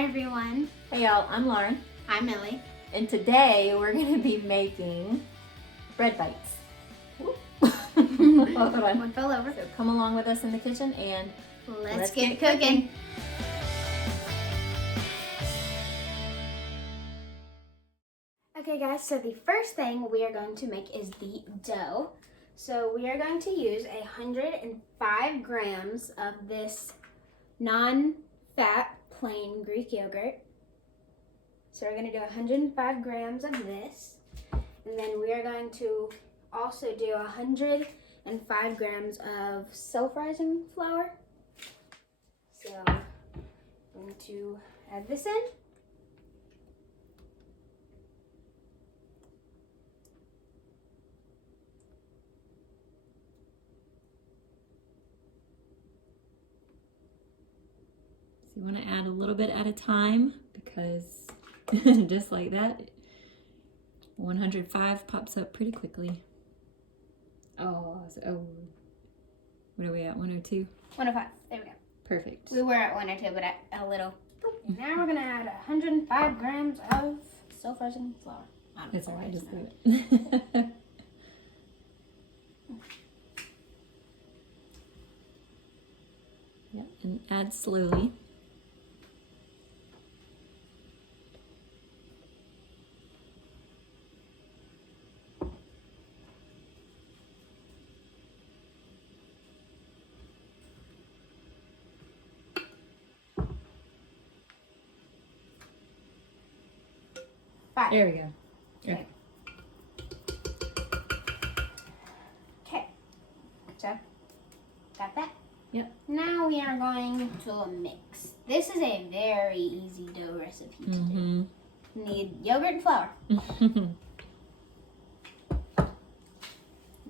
Hi everyone. Hey y'all, I'm Lauren, I'm Millie. and today we're going to be making bread bites. Hold on. One fell over. So come along with us in the kitchen and Let's get cooking. Okay guys, so the first thing we are going to make is the dough. So we are going to use 105 grams of this non-fat plain Greek yogurt. So we're going to do 105 grams of this. And then we are going to also do 105 grams of self-rising flour. So I'm going to add this in. So you want to add a little bit at a time because just like that, 105 pops up pretty quickly. Oh, what are we at, 102? 105, there we go. Perfect. We were at 102, but a little. And now we're gonna add 105 grams of self-rising flour. It's all right, just do it. Yep, and add slowly. There we go. Okay. Okay. So, got that? Yep. Now we are going to mix. This is a very easy dough recipe to do. You need yogurt and flour. And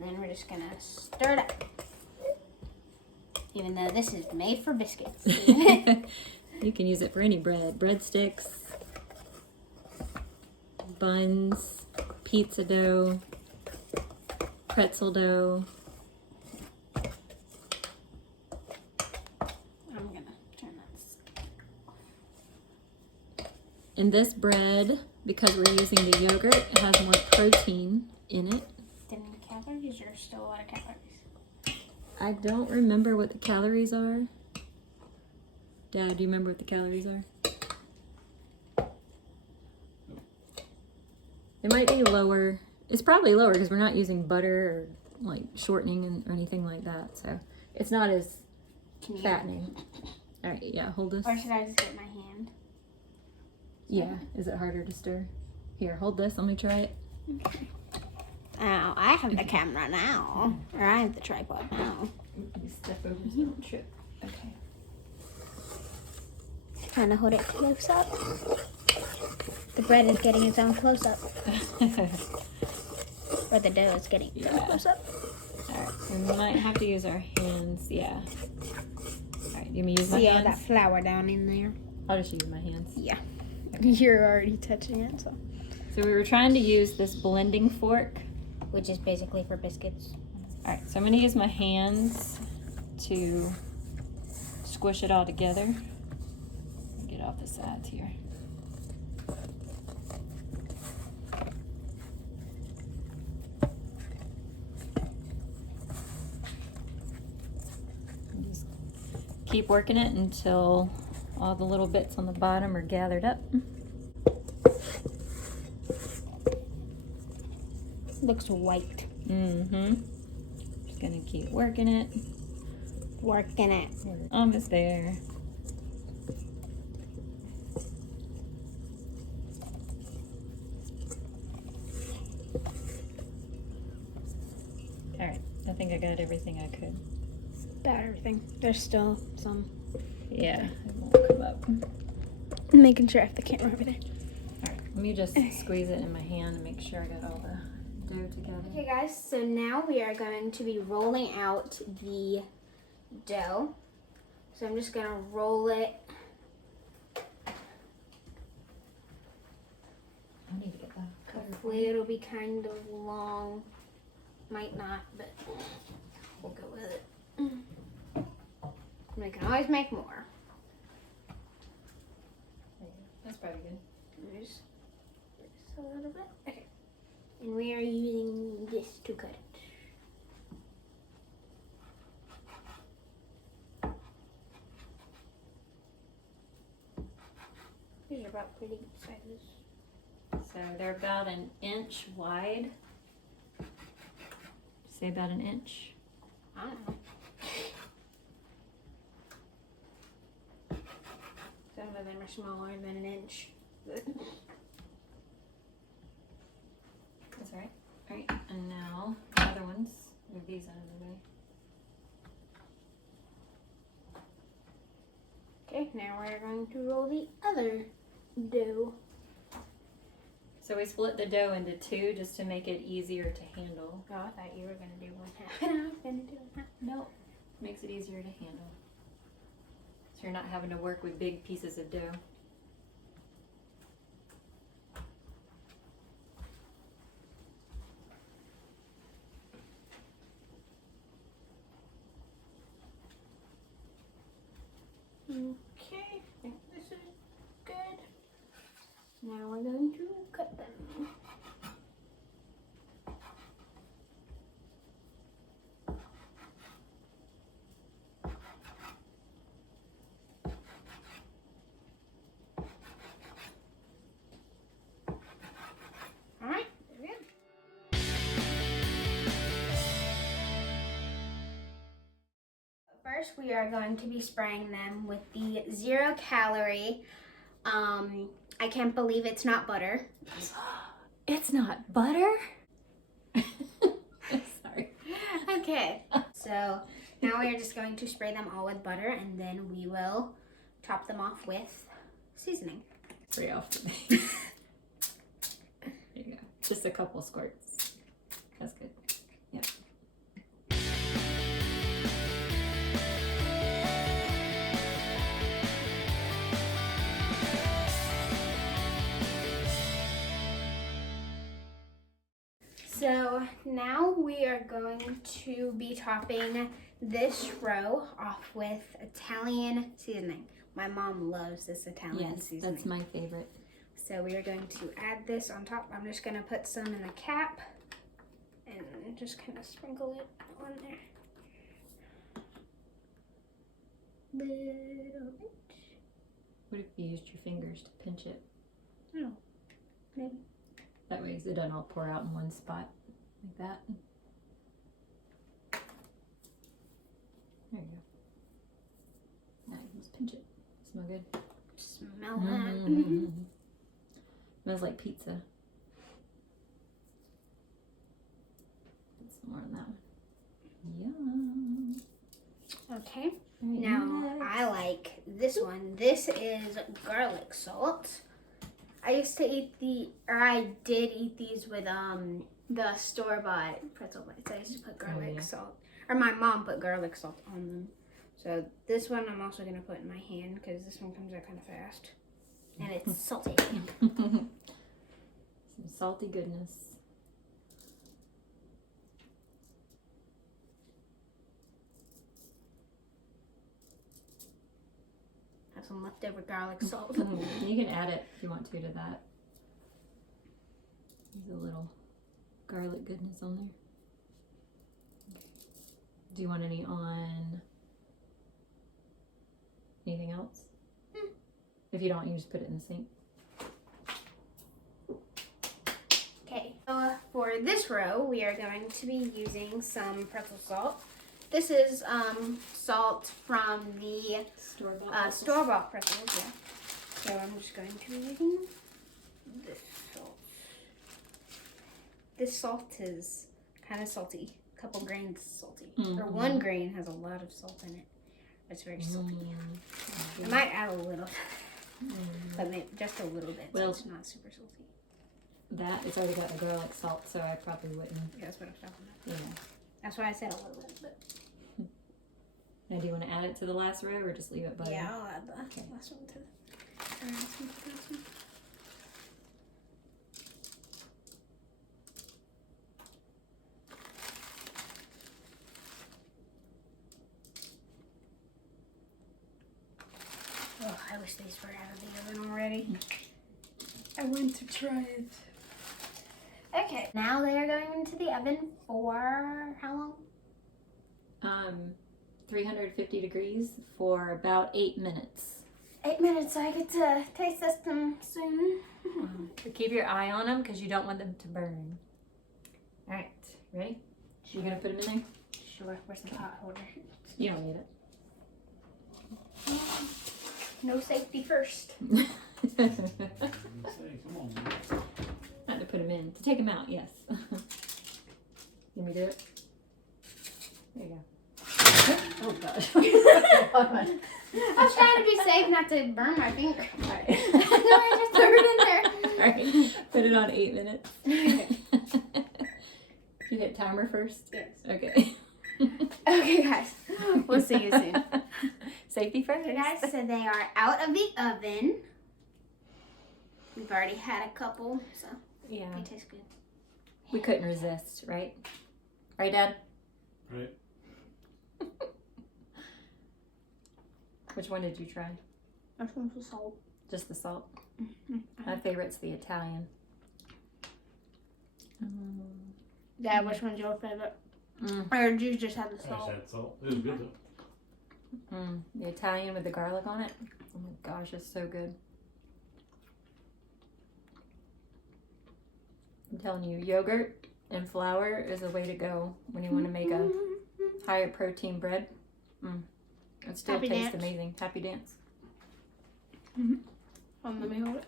then we're just gonna stir it up. Even though this is made for biscuits. You can use it for any bread. Breadsticks, buns, pizza dough, pretzel dough. I'm gonna turn this off. And this bread, because we're using the yogurt, it has more protein in it. Then the calories are still a lot of calories. I don't remember what the calories are. Dad, do you remember what the calories are? It might be lower. It's probably lower because we're not using butter or like shortening or anything like that. So it's not as fattening. All right, yeah, hold this. Or should I just get my hand? Yeah, is it harder to stir? Here, hold this. Let me try it. Okay. Oh, I have the camera now. Or I have the tripod now. You step over so you don't trip. Okay. Trying to hold it close up. The bread is getting its own close up. Or the dough is getting its own close up. Alright, we might have to use our hands. Yeah. Alright, you may use my See all hands? that flour down in there? I'll just use my hands. Yeah. You're already touching it, so. So we were trying to use this blending fork. Which is basically for biscuits. Alright, so I'm going to use my hands to squish it all together. Get off the sides here. And just keep working it until all the little bits on the bottom are gathered up. Looks white. Just gonna keep working it. Working it. We're almost there. Alright, I think I got everything I could. About everything. There's still some. Yeah, it won't come up. I'm making sure I have the camera over there. Alright, let me just squeeze it in my hand and make sure I got all the dough together. Okay guys, so now we are going to be rolling out the dough. So I'm just gonna roll it. I need to get that cutter. Hopefully it'll be kind of long. Might not, but we'll go with it. We can always make more. There probably good. There's just a little bit. Okay. And we are using this to cut it. These are about pretty good sizes. So they're about an inch wide. Say about an inch. I don't know. Some of them are smaller than an inch. That's all right. All right, and now the other ones. Move these out of the way. Okay, now we're going to roll the other dough. So we split the dough into two just to make it easier to handle. Oh, I thought you were going to do one half and I was going to do one half. Nope. Makes it easier to handle. So you're not having to work with big pieces of dough. Okay, I think this is good. Now we're going to cut them. All right, there we go. First, we are going to be spraying them with the 0 calorie. I can't believe it's not butter. It's not butter? Sorry. Okay, so now we are just going to spray them all with butter and then we will top them off with seasoning. Spray off for me. There you go. Just a couple squirts. That's good. Yep. So now we are going to be topping this row off with Italian seasoning. My mom loves this Italian seasoning. That's my favorite. So we are going to add this on top. I'm just going to put some in the cap and just kind of sprinkle it on there. Little bit. What if you used your fingers to pinch it? Oh, maybe. That way it doesn't all pour out in one spot like that. There you go. Now you just pinch it. Smell good? Smell that. Smells like pizza. Put some more on that one. Yum. Okay. Right, Now next. I like this one. This is garlic salt. I did eat these with the store-bought pretzel bites. I used to put garlic salt, or my mom put garlic salt on them. So this one I'm also gonna put in my hand because this one comes out kind of fast, and it's salty. Some salty goodness. Have some leftover garlic salt. You can add it if you want to that. There's a little garlic goodness on there. Do you want any on anything else? If you don't, you just put it in the sink. Okay, so for this row, we are going to be using some pretzel salt. This is salt from the store-bought pretzels, yeah. So I'm just going to be using this salt. This salt is kind of salty. A couple grains salty. Or 1 grain has a lot of salt in it. It's very salty. I might add a little, but maybe just a little bit, so it's not super salty. That it's already got the garlic salt, so I probably wouldn't. Yeah, that's what I was talking about. Yeah. That's why I said a little bit, but Now, do you want to add it to the last row or just leave it butter? yeah, I'll add the last one to the last one. Oh, I wish these were out of the oven already. I want to try it. Okay, now they are going into the oven for how long? 350 degrees for about 8 minutes. 8 minutes, so I get to taste this soon. But keep your eye on them because you don't want them to burn. All right, ready? You're gonna put them in there? Sure, where's the pot holder? You don't need it. No safety first. Say, come on, man. Not to put them in. To take them out, yes. Let me do it. There you go. Oh gosh. I was trying to be safe not to burn my finger. Alright. No, I just threw it in there. Alright. Put it on 8 minutes. You hit timer first? Yes. Okay. Okay, guys. We'll see you soon. Safety first. Okay, guys, so they are out of the oven. We've already had a couple, so Yeah. they taste good. We couldn't resist, right? Right, Dad? Right. Which one did you try? Which one's the salt? Just the salt? Mm-hmm. My favorite's the Italian. Dad, which one's your favorite? Mm. Or did you just have the I just salt? had salt. It was good though. The Italian with the garlic on it. Oh my gosh, it's so good. I'm telling you, yogurt and flour is the way to go when you want to make a higher protein bread. It still Happy tastes dance. amazing. Happy dance. Let me hold it.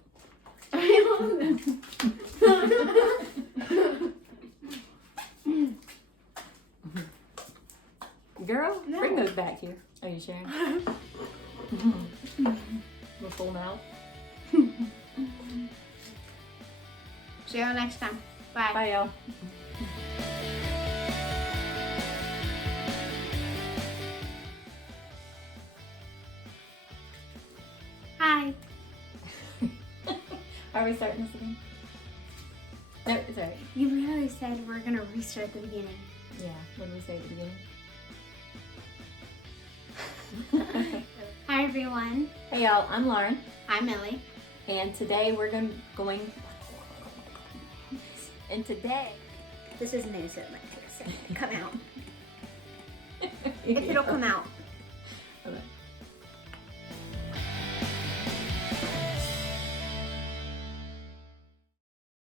Girl, No. bring those back here. Are you sharing? With full mouth. See you next time. Bye. Bye, y'all. Hi. Are we starting this again? No, it's alright. You literally said we're gonna restart at the beginning. Yeah, what did we say at the beginning? Hi everyone. Hey y'all, I'm Lauren, I'm Millie. and today we're going, and today, This is news, so it might take a second to come out. If it'll come out. Okay.